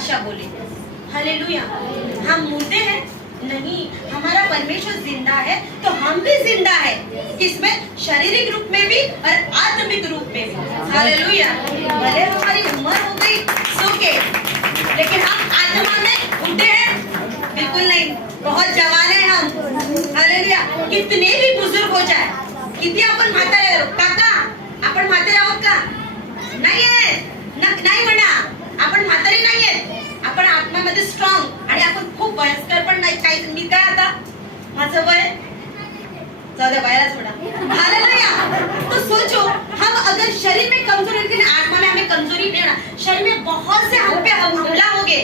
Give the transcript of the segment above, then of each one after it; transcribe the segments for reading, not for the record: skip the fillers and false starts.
भाषा बोले। हालेलुया। हम मुर्दे हैं नहीं, हमारा परमेश्वर जिंदा है, तो हम भी जिंदा है। किसमें? शारीरिक रूप में भी और आत्मिक रूप में भी। हालेलुया। भले हमारी उम्र हो गई सो के, लेकिन हम आत्मा में बूढ़े हैं बिल्कुल नहीं, बहुत जवान है हम। हालेलुया। कितने भी बुजुर्ग हो जाए, किती आपण म्हातारे आहोत काका, आपण म्हातारे आहोत का? नाही आहे, नाही म्हणा, आपण म्हातारी नाही आहेत, आपण आत्म्यामध्ये स्ट्रॉंग, आणि आपण खूप वयस्कर पण नाही। काही मी काय आता माझं वय जाऊ दे, वयाला सोडा। हालेलुया। तो सोचो, हम अगर शरीर में कमजोरी लेकिन आत्मा में हमें कमजोरी नहीं होना। शरीर में बहुत से हम पे हमला होगे,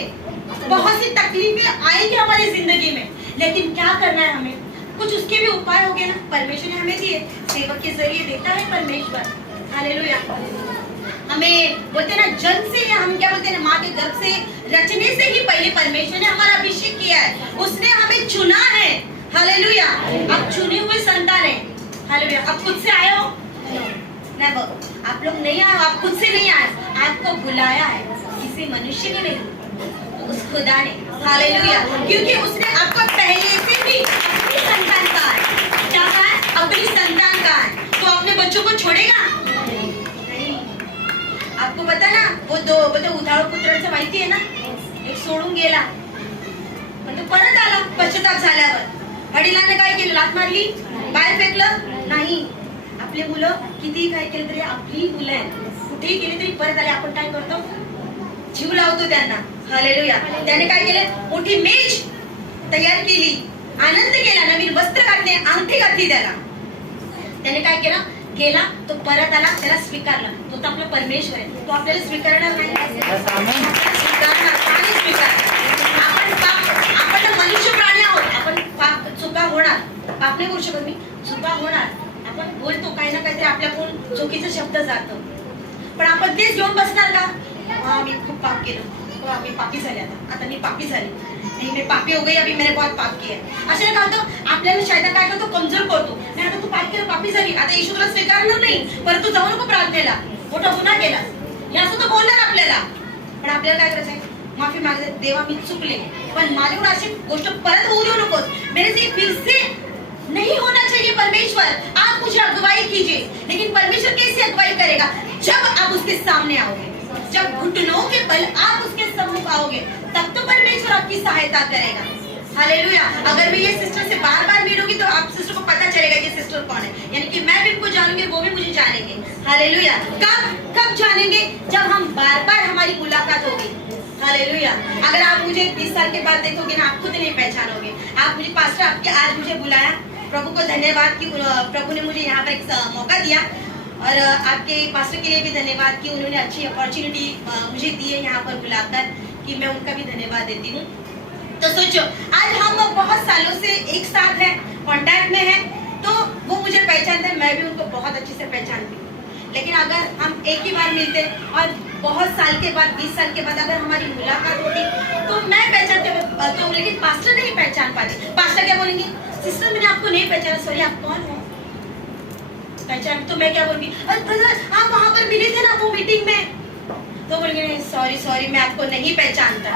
बहुत सी तकलीफें आएगी हमारी जिंदगी में, लेकिन क्या करना है हमें? कुछ उसके भी उपाय होंगे ना, परमेश्वर ने हमें दिए, सेवक के जरिए देता है परमेश्वर। हालेलुया। हमें बोलते ना, जन्म से हम क्या बोलते हैं, माँ के गर्भ से रचने से ही पहले परमेश्वर ने हमारा अभिषेक किया है, उसने हमें चुना है। हालेलुया। आप चुने हुए संतान हैं। हालेलुया। आप खुद से आए हो? नेवर। आप लोग नहीं आए, आप खुद से नहीं आए, आपको बुलाया है किसी मनुष्य ने नहीं, उस खुदा ने। हालेलुया। क्योंकि उसने आपको पहले से भी अपनी संतान कहा है। क्या कहा है? अपनी संतान कहा है। तो अपने बच्चों को छोड़ेगा नहीं। आपको पता ना, वो दो उधाळ पुत्रांचं माहिती आहे ना, एक सोडून गेला पण तो परत आला पश्चाताप झाल्यावर। वडिलांनी काय केलं? लाथ मारली, बाहेर फेकलं नाही। आपले मुलं किती काय केलं तरी आपली मुलं आहेत, कुठेही गेले तरी परत आले, आपण काय करतो? जीव लावतो त्यांना। हालेलुया। त्याने काय केलं? मोठी मेज तयार केली, आनंद केला, नवीन वस्त्र घातले, अंगठी घातली त्याला। त्याने काय केलं? गेला, तो परत आला, त्याला स्वीकारला। तो तर आपला परमेश्वर आहे, तो आपल्याला स्वीकारणार नाही? स्वीकारणार, आणि स्वीकारणार। आपण मनुष्य प्राणी आहोत, आपण पाप चुका होणार, पाप नाही करू शकत मी, चुका होणार। आपण बोलतो काही ना काहीतरी आपल्याकडून चुकीचा शब्द जातो, पण आपण तेच घेऊन बसणार का? मी खूप पाप केलं, मी पापी झाले, आता मी पापी झाले, नहीं मैं पापी हो गई, अभी मैंने बहुत पाप किया। असे काय होतं? आपल्याला शैतान काय करतो? कमजोर करतो। नाही, आता तू पाप केलं, पापी झाली, आता येशू तुला स्वीकारणार नाही, परत तू जाऊ नको प्रार्थनेला, मोठा गुन्हा केला, हे असं तो बोलणार आपल्याला। पण आपल्याला काय करायचंय? माफी मागायची, देवा मी चुकले, पण माझ्याकडून अशी गोष्ट परत होऊ देऊ नकोस, मेरे से फिर से नहीं होना चाहिए। परमेश्वर आप मुझे अगुवाई कीजिए। लेकिन परमेश्वर कैसे अगुवाई करेगा? जब आप उसके सामने आओगे, जब घुटनों के बल आप उसके सम्मुख आओगे, तब तो परमेश्वर आपकी सहायता करेगा। हालेलुया। अगर मैं ये सिस्टर से बार बार मिलूंगी तो आप सिस्टर को पता चलेगा कि सिस्टर कौन है, यानी कि मैं भी उनको जानूंगी, वो भी मुझे जानेंगे। हालेलुया। कब जानेंगे? जब हम बार बार हमारी मुलाकात होगी। हालेलुया। अगर आप मुझे 20 साल के बाद देखोगे ना, आप खुद नहीं पहचानोगे। आप मुझे पास्टर, आपके आज मुझे बुलाया, प्रभु को धन्यवाद कि प्रभु ने मुझे यहाँ पर एक मौका दिया, और आपके पास्टर के लिए भी धन्यवाद कि उन्होंने अच्छी अपॉर्चुनिटी मुझे दी है यहाँ पर बुलाकर, कि मैं उनका भी धन्यवाद देती हूँ। तो सोचो, आज हम बहुत सालों से एक साथ हैं, कांटेक्ट में हैं, तो वो मुझे पहचानते हैं, मैं भी उनको बहुत अच्छे से पहचानती हूँ। लेकिन अगर हम एक ही बार मिलते और बहुत साल के बाद, 20 साल के बाद अगर हमारी मुलाकात होती, तो मैं पहचानते तो, लेकिन पास्टर नहीं पहचान पाते। पास्टर क्या बोलेंगे? सिस्टर मैंने आपको नहीं पहचाना, सॉरी आप कौन हो? पहचान तो मैं क्या बोलूंगी? अरे ब्रदर आप वहां पर मिले थे ना वो मीटिंग में, तो बोलेंगे सॉरी मैं आपको नहीं पहचानता।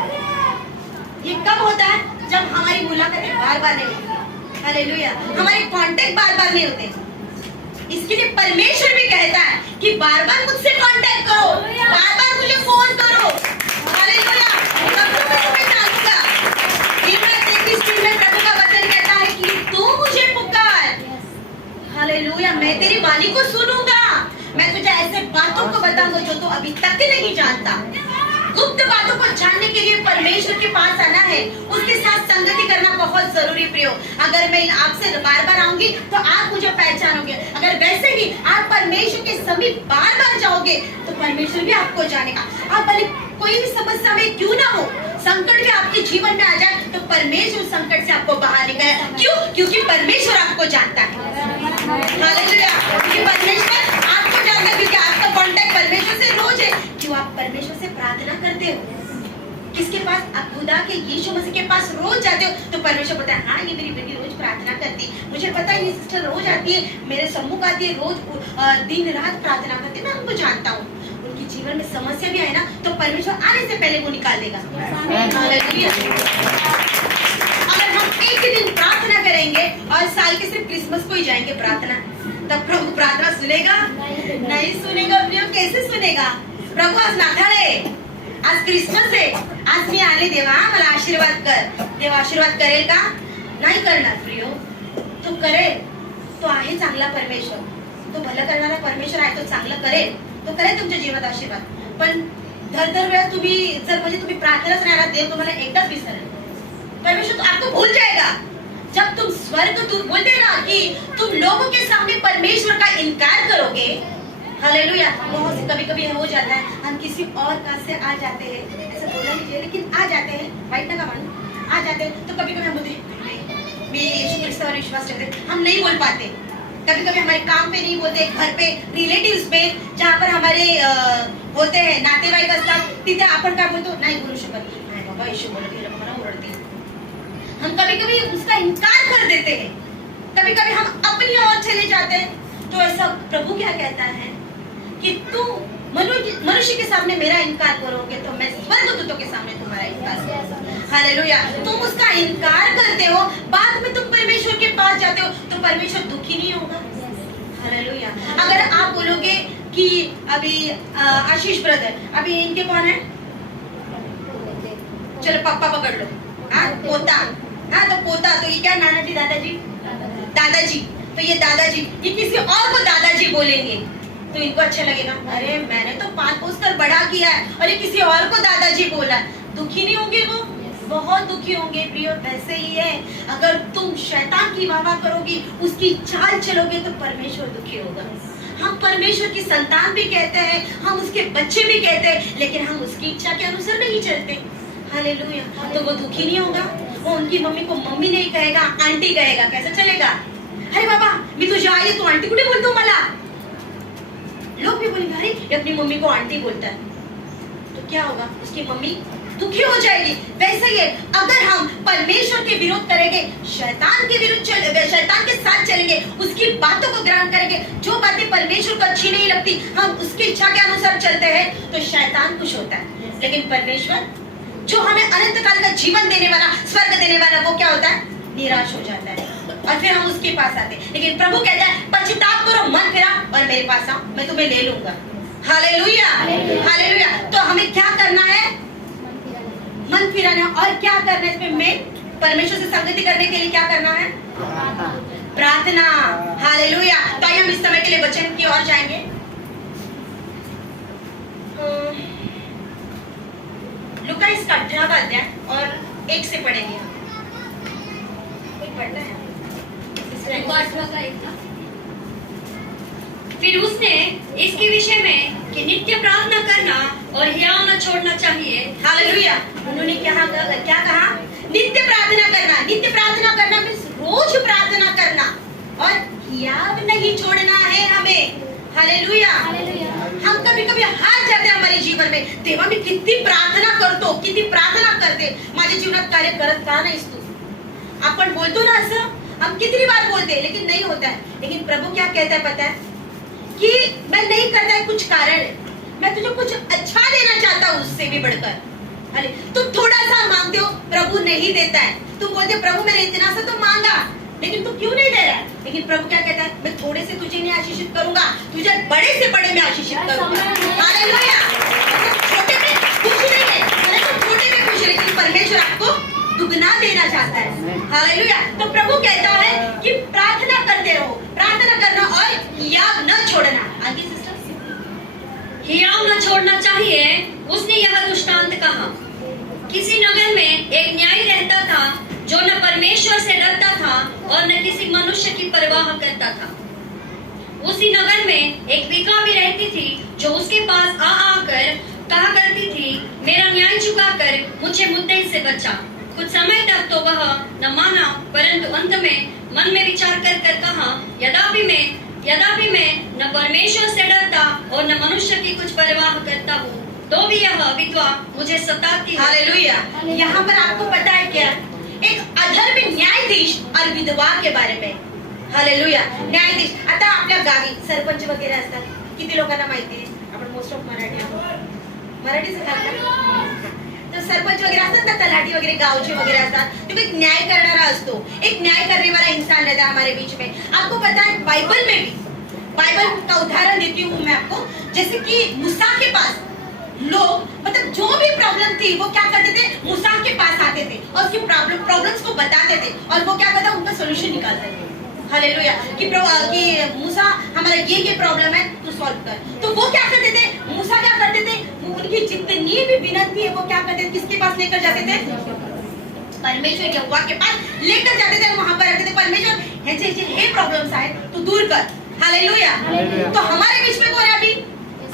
ये कब होता है? जब हमारी मुलाकातें बार बार नहीं होती। हालेलुया। हमारे कांटेक्ट बार बार नहीं होते। इसके लिए परमेश्वर भी कहता है कि बार बार मुझसे कांटेक्ट करो, बार बार मुझे फोन करो। हालेलुया। तब तो मैं तुम्हें जानूंगा। इब्रानियों 33 में प्रभु का वचन कहता है कि तू मुझे पुकार। हालेलुया। मैं तेरी वाणी को सुनूंगा, मैं तुझे ऐसे बातों को बताऊंगा जो तू अभी तक नहीं जानता। गुप्त बातों को जानने के लिए परमेश्वर के पास आना है, उसके साथ संगति करना बहुत जरूरी प्रियो। अगर मैं आपसे बार बार आऊंगी तो आप मुझे पहचानोगे, अगर वैसे ही आप परमेश्वर के समीप बार बार जाओगे तो परमेश्वर भी आपको जानेगा। आप भले कोई भी समस्या में क्यों ना हो, संकट भी आपके जीवन में आ जाए, तो परमेश्वर संकट से आपको बाहर निकाले। क्यों? क्योंकि परमेश्वर आपको जानता है। हालेलुया। क्योंकि परमेश्वर आपको जानता है, क्योंकि आपका कांटेक्ट परमेश्वर से रोज है। क्यों आप परमेश्वर से प्रार्थना करते हो? किसके पास? आप खुदा के यीशु मसीह के पास रोज जाते हो, तो परमेश्वर पता है, हाँ ये मेरी बेटी रोज प्रार्थना करती है, मुझे पता है ये सिस्टर रोज आती है, मेरे सम्मुख आती है, रोज दिन रात प्रार्थना करती है, मैं उनको जानता हूँ, उनकी जीवन में समस्या भी आए ना, तो परमेश्वर आने से पहले वो निकाल देगा। हालेलुया। अगर हम एक ही दिन प्रार्थना करेंगे और साल के सिर्फ क्रिसमस को ही जाएंगे प्रार्थना, तब प्रभु प्रार्थना सुनेगा? नहीं सुनेगा। प्रियो, कैसे सुनेगा? प्रभु आज नाताळ आहे, आज क्रिसमस आहे, आज मी आले देवा मला आशीर्वाद कर, देव आशीर्वाद करेल का? नाही करणार प्रियो। तो करेल, तो आहे चांगला परमेश्वर, तो भलं करणारा परमेश्वर आहे, तो चांगलं करेल, तो करेल तुमच्या जीवनात आशीर्वाद। पण दर वेळा तुम्ही जर म्हणजे तुम्ही प्रार्थनाच नाही राहत, देव तुम्हाला एकदाच विसरेल। परमेश्वर तो आपको भूल जाएगा। जब तुम स्वर्गदूत बोलते ना कि तुम लोगों के सामने परमेश्वर का इनकार करोगे, हालेलुया। बहुत से कभी-कभी हो जाता है, हम किसी और का से आ जाते हैं, ऐसा बोलना नहीं चाहिए, लेकिन आ जाते हैं, वाइट ना का मानो, आ जाते हैं, तो कभी-कभी हम बोलते हैं मैं यीशु क्रिस्त पर विश्वास करते, हम नहीं बोल पाते। कभी-कभी हमारे काम पे नहीं बोलते, घर पे, रिलेटिव्स में, जहाँ पर हमारे होते हैं नातेवाईक असतात, तिथे आपण काय बोलतो? नाही बोलू शकत, नाही बाबा यीशु बोलत गेलं मला ओरडतील। हम कभी-कभी उसका इनकार कर देते हैं, कभी-कभी हम अपनी ओर चले जाते हैं। तो ऐसा प्रभु क्या कहता है कि तुम मनुष्य के सामने मेरा इनकार करोगे तो मैं स्वर्गदूतों के सामने तुम्हारा इनकार करूंगा। हालेलुया। तुम उसका इनकार करते हो, बाद में तुम परमेश्वर के पास जाते हो, तो परमेश्वर दुखी नहीं होगा। हालेलुया। अगर आप बोलोगे कि अभी आशीष ब्रदर, अभी इनके कौन है? चलो पापा पकड़ लो, हाँ पोता, हाँ तो पोता, तो ये क्या नाना जी, दादाजी, दादाजी, तो ये दादाजी, ये किसी और को दादाजी बोलेंगे तो इनको अच्छा लगेगा, अरे मैंने तो 5 पोस्टर बड़ा किया है और ये किसी और को दादाजी बोला है। दुखी नहीं होंगे वो? बहुत दुखी होंगे प्रियो। वैसे ही है, अगर तुम शैतान की वाह करोगी, उसकी चाल चलोगे, तो परमेश्वर दुखी होगा। हम परमेश्वर की संतान भी कहते हैं, हम उसके बच्चे भी कहते हैं, लेकिन हम उसकी इच्छा के अनुसार नहीं चलते। हालेलुया। तो वो दुखी नहीं होगा, वो उनकी मम्मी को मम्मी नहीं कहेगा, आंटी कहेगा। कैसे चलेगा? अरे बाबा मी तुझ्या आई, तू आंटी कुठे बोलतो मला? लोग भी बोलेंगे अरे ये अपनी मम्मी को आंटी बोलता है, तो क्या होगा? उसकी मम्मी दुखी हो जाएगी। वैसे ही अगर हम परमेश्वर के विरोध करेंगे, शैतान के विरुद्ध शैतान के साथ चलेंगे, उसकी बातों को ग्रहण करेंगे, जो बातें परमेश्वर को अच्छी नहीं लगती, हम उसकी इच्छा के अनुसार चलते हैं, तो शैतान खुश होता है। लेकिन परमेश्वर जो हमें अनंत काल का जीवन देने वाला, स्वर्ग देने वाला, वो क्या होता है? निराश हो जाता है और फिर हम उसके पास आते हैं। लेकिन प्रभु कहता है पश्चाताप करो, मन फिरा और मेरे पास आओ, मैं तुम्हें ले लूंगा। Hallelujah, hallelujah. तो हमें क्या करना है? मन फिराना। और क्या करना है इसमें? में परमेश्वर से संगति करने के लिए क्या करना है? प्रार्थना। हालेलुया। तो आइए हम इस समय के लिए वचन की ओर जाएंगे। लूका इसका 18वां अध्याय और 1 से पढ़ेंगे। पढ़ना है। फिर उसने इसके विषय में कि नित्य प्रार्थना करना और हियाव न छोड़ना चाहिए। हालेलुया। उन्होंने क्या कहा? नित्य प्रार्थना करना। नित्य प्रार्थना करना मीन्स रोज प्रार्थना करना और हियाव नहीं छोड़ना है हमें। हालेलुया। हम कभी-कभी हार जाते हैं हमारे जीवन में, तेव्हा मी किती प्रार्थना करतो, किती प्रार्थना करते, माझ्या जीवनात कार्य करत का नाहीस तू? आपण बोलतो ना असं, हम कितनी बार बोलते हैं, लेकिन नहीं होता है। लेकिन प्रभु क्या कहता है पता है? कि मैं नहीं करता है, कुछ कारण है, मैं तुझे कुछ अच्छा देना चाहता हूँ उससे भी बढ़कर। अरे तुम थोड़ा सा मांगते हो, प्रभु नहीं देता है। तुम बोलते प्रभु मैंने इतना सा तो मांगा, लेकिन तू क्यों नहीं दे रहा है? लेकिन प्रभु क्या कहता है? मैं थोड़े से तुझे नहीं आशीषित करूंगा, तुझे बड़े से बड़े में आशीषित करूंगा। हालेलुया। छोटे में खुश नहीं है, तो छोटे में खुश है, लेकिन परमेश्वर आपको दुगना देना चाहता है। हालेलुया। तो प्रभु कहता है कि प्रार्थना करते रहो, प्रार्थना करना और हियाव न छोड़ना। आगे सिस्टर, हियाव न छोड़ना चाहिए। उसने यह दृष्टांत कहा। किसी नगर में एक न्यायी रहता था जो न परमेश्वर से डरता था और न किसी मनुष्य की परवाह करता था। उसी नगर में एक विधवा भी रहती थी जो उसके पास आकर कहा करती थी, मेरा न्याय चुकाकर मुझे मुद्दे से बचा। कुछ समय तक तो वह न माना, परंतु अंत में मन में विचार कर कहा, यद्यपि मैं न परमेश्वर से डरता और न मनुष्य की कुछ परवाह करता हूँ, तो भी यह विधवा मुझे सताती है। हालेलुया। यहाँ पर आपको पता है क्या? एक अधर्मी न्यायाधीश और विधवा के बारे में। हालेलुया। न्यायाधीश, आता आपल्या गावी सरपंच वगैरे असतात, किती लोकांना माहिती आहे? आपण मोस्ट ऑफ मराठी आहोत, मराठी सांगा तर सरपंच वगैरे असतात ना, तलाठी वगैरे गावचे वगैरे असतात, तो एक न्याय करणारा असतो, एक न्याय करने वाला इंसान रहता है हमारे बीच में। आपको पता है बाइबल में भी, बाइबल का उदाहरण देती हूँ मैं आपको, जैसे कि मूसा के पास लोग, मतलब जो भी प्रॉब्लम थी वो क्या करते थे, मूसा के पास आते थे और उसकी प्रॉब्लम्स को बताते थे और वो क्या करता, उनका सोल्यूशन निकालते थे। हालेलुया। कि मूसा हमारा ये प्रॉब्लम है तू सॉल्व कर। तो वो क्या करते थे, मूसा क्या करते थे, वो उनकी जितनी भी विनती है वो क्या करते थे, किसके पास लेकर जाते थे, परमेश्वर यहोवा के पास लेकर जाते थे, वहां पर रखते थे, परमेश्वर हे प्रॉब्लम्स आए तो दूर कर। हालेलुया। तो हमारे बीच में कौन है अभी,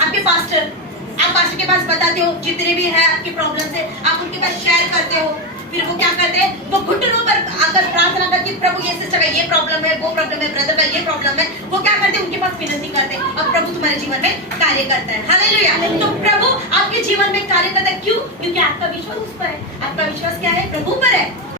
आपके पास्टर। आप पास्टर के पास बताते हो जितने भी है आपके प्रॉब्लम्स है, आप उनके पास शेयर करते हो, फिर वो क्या करते हैं, वो घुटनों पर आकर प्रार्थना करके प्रभु ये सिस्टर का ये प्रॉब्लम है, वो प्रॉब्लम है, ब्रदर का ये प्रॉब्लम है, वो क्या करते हैं, उनके पास विनती करते हैं और प्रभु तुम्हारे जीवन में कार्य करता है। हालेलुया। तो प्रभु आपके जीवन में कार्य करता है, क्यों? क्योंकि आपका विश्वास उस पर है। आपका विश्वास क्या है, प्रभु पर